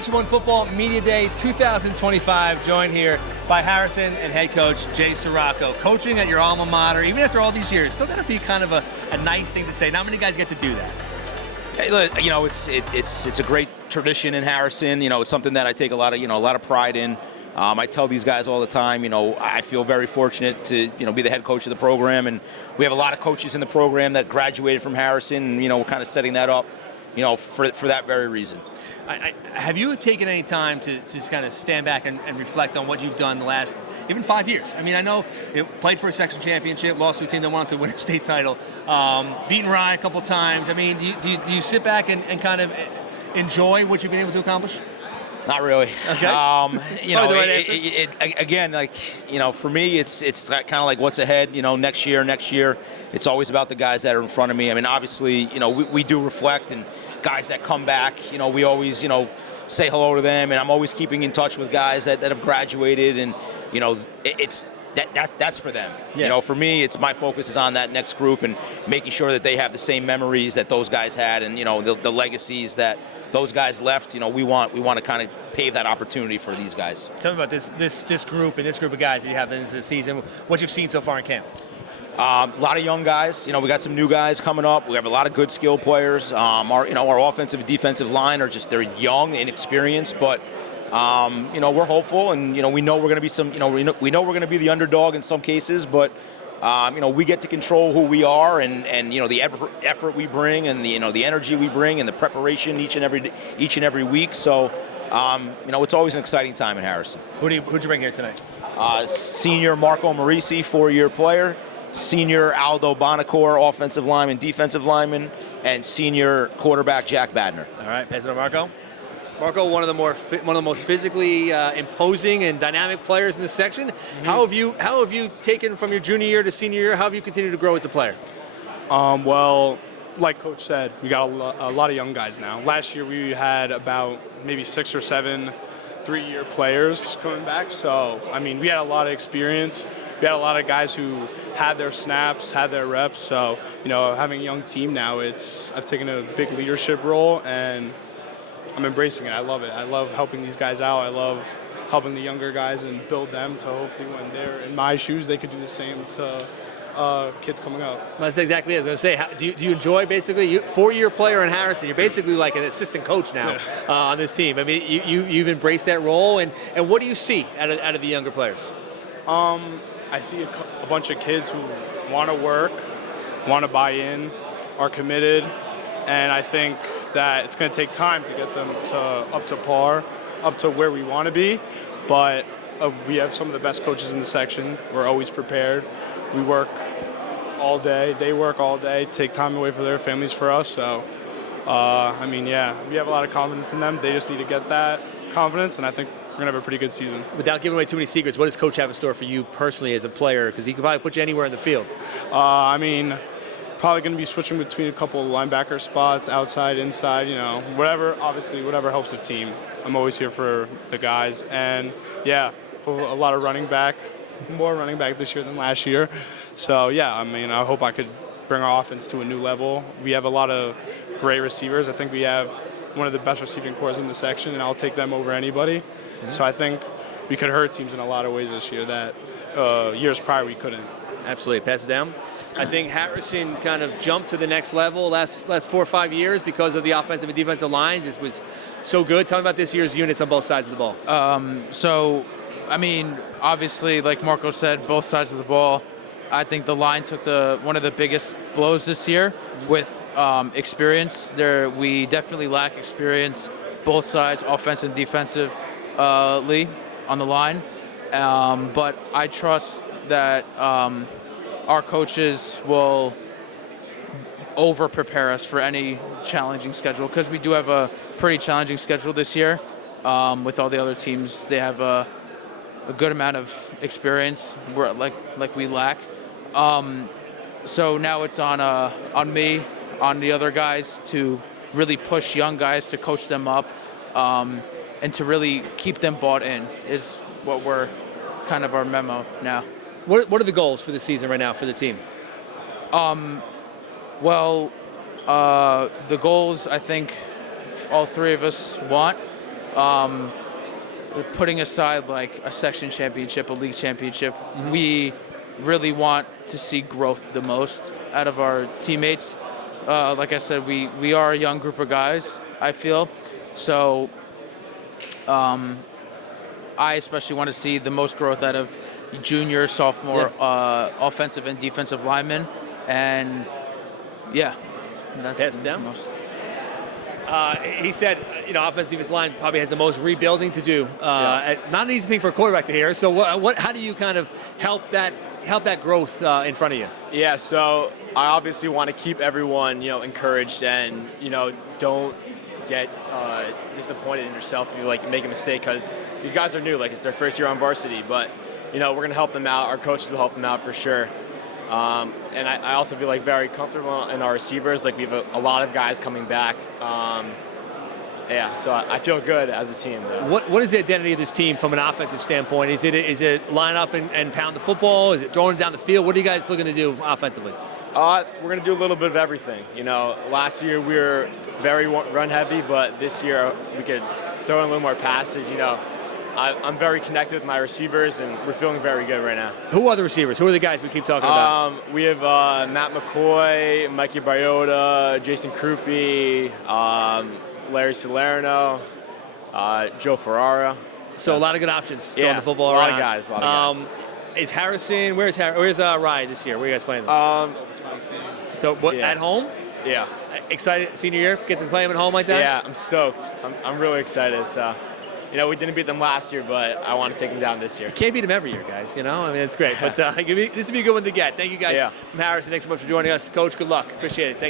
Section 1 Football Media Day 2025, joined here by Harrison and head coach Jay Ciraco. Coaching at your alma mater, even after all these years, still got to be kind of a nice thing to say. Not many guys get to do that. Hey, look, it's a great tradition in Harrison. It's something that I take a lot of pride in. I tell these guys all the time, I feel very fortunate to, be the head coach of the program, and we have a lot of coaches in the program that graduated from Harrison, and, we're kind of setting that up, for that very reason. Have you taken any time to just kind of stand back and reflect on what you've done the last even 5 years? I mean, I know you played for a section championship, lost to a team that wanted to win a state title, beaten Rye a couple times. I mean, do you sit back and kind of enjoy what you've been able to accomplish? Not really. Okay. Again, for me, it's kind of like what's ahead. Next year. It's always about the guys that are in front of me. I mean, obviously, we do reflect, and guys that come back, we always, say hello to them, and I'm always keeping in touch with guys that have graduated, and that's for them. Yeah. For me, it's my focus is on that next group and making sure that they have the same memories that those guys had, and the legacies that those guys left. We want to kind of pave that opportunity for these guys. Tell me about this group and this group of guys that you have into the season. What you've seen so far in camp. A lot of young guys. We got some new guys coming up. We have a lot of good skill players. Our offensive and defensive line they're young, inexperienced, but we're hopeful, and we know we're going to be we know we're going to be the underdog in some cases, but we get to control who we are, and the effort we bring, and the energy we bring, and the preparation each and every week. So it's always an exciting time in Harrison. Who'd you bring here tonight? Senior Marisi, 4-year player. Senior Aldo Buonocore, offensive lineman, defensive lineman, and senior quarterback Jack Badner. All right, pass it to Marco. Marco, one of the most physically imposing and dynamic players in this section. Mm-hmm. How have you taken from your junior year to senior year? How have you continued to grow as a player? Well, like Coach said, we got a lot of young guys now. Last year we had about maybe 6 or 7 3-year players coming back. So I mean, we had a lot of experience. We had a lot of guys who had their snaps, had their reps. So, having a young team now, I've taken a big leadership role, and I'm embracing it. I love it. I love helping these guys out. I love helping the younger guys and build them to hopefully when they're in my shoes, they could do the same to kids coming up. Well, that's exactly it. I was going to say, do you enjoy basically 4-year player in Harrison? You're basically like an assistant coach now on this team. I mean, you've embraced that role, and what do you see out of the younger players? I see a bunch of kids who want to work, want to buy in, are committed, and I think that it's going to take time to get them up to par, up to where we want to be, but we have some of the best coaches in the section. We're always prepared. We work all day. They work all day, take time away for their families for us. So, we have a lot of confidence in them. They just need to get that confidence, and I think we're going to have a pretty good season. Without giving away too many secrets, what does Coach have in store for you personally as a player? Because he could probably put you anywhere in the field. Probably going to be switching between a couple of linebacker spots, outside, inside, whatever helps the team. I'm always here for the guys. And, a lot of running back, more running back this year than last year. So, I hope I could bring our offense to a new level. We have a lot of great receivers. I think we have one of the best receiving corps in the section, and I'll take them over anybody. Mm-hmm. So I think we could hurt teams in a lot of ways this year that years prior we couldn't. Absolutely. Pass it down. I think Harrison kind of jumped to the next level last 4 or 5 years because of the offensive and defensive lines. It was so good. Tell me about this year's units on both sides of the ball. Obviously, like Marco said, both sides of the ball. I think the line took one of the biggest blows this year with experience. We definitely lack experience, both sides, offense and defensive. On the line, but I trust that our coaches will over-prepare us for any challenging schedule, because we do have a pretty challenging schedule this year. With all the other teams, they have a good amount of experience, like we lack. So now it's on me, on the other guys to really push young guys to coach them up. And to really keep them bought in is what we're kind of our memo now. What are the goals for the season right now for the team? The goals I think all three of us want putting aside like a section championship, a league championship, we really want to see growth the most out of our teammates. Like I said, we are a young group of guys, I feel. So I especially want to see the most growth out of junior, sophomore, offensive and defensive linemen. And yeah, that's the most. He said, offensive defensive line probably has the most rebuilding to do. Not an easy thing for a quarterback to hear. So how do you kind of help that growth in front of you? Yeah, so I obviously want to keep everyone, encouraged and, don't get disappointed in yourself if you make a mistake, because these guys are new, it's their first year on varsity, but we're going to help them out. Our coaches will help them out for sure. And I also feel very comfortable in our receivers. We have a lot of guys coming back. So I feel good as a team. What is the identity of this team from an offensive standpoint? Is it line up and pound the football? Is it throwing it down the field? What are you guys looking to do offensively? We're going to do a little bit of everything. Last year we were very run heavy, but this year we could throw in a little more passes. I'm very connected with my receivers, and we're feeling very good right now. Who are the receivers? Who are the guys we keep talking about? We have Matt McCoy, Mikey Biota, Jason Krupe, Larry Salerno, Joe Ferrara. So a lot of good options throwing the football around. A lot of guys. Is Harrison? Where's Rye this year? Where are you guys playing them? At home? Yeah. Excited senior year? Get to play them at home like that? Yeah, I'm stoked. I'm really excited. We didn't beat them last year, but I want to take them down this year. You can't beat them every year, guys. It's great. But this would be a good one to get. Thank you guys from Harrison. Thanks so much for joining us. Coach, good luck. Appreciate it. Thanks.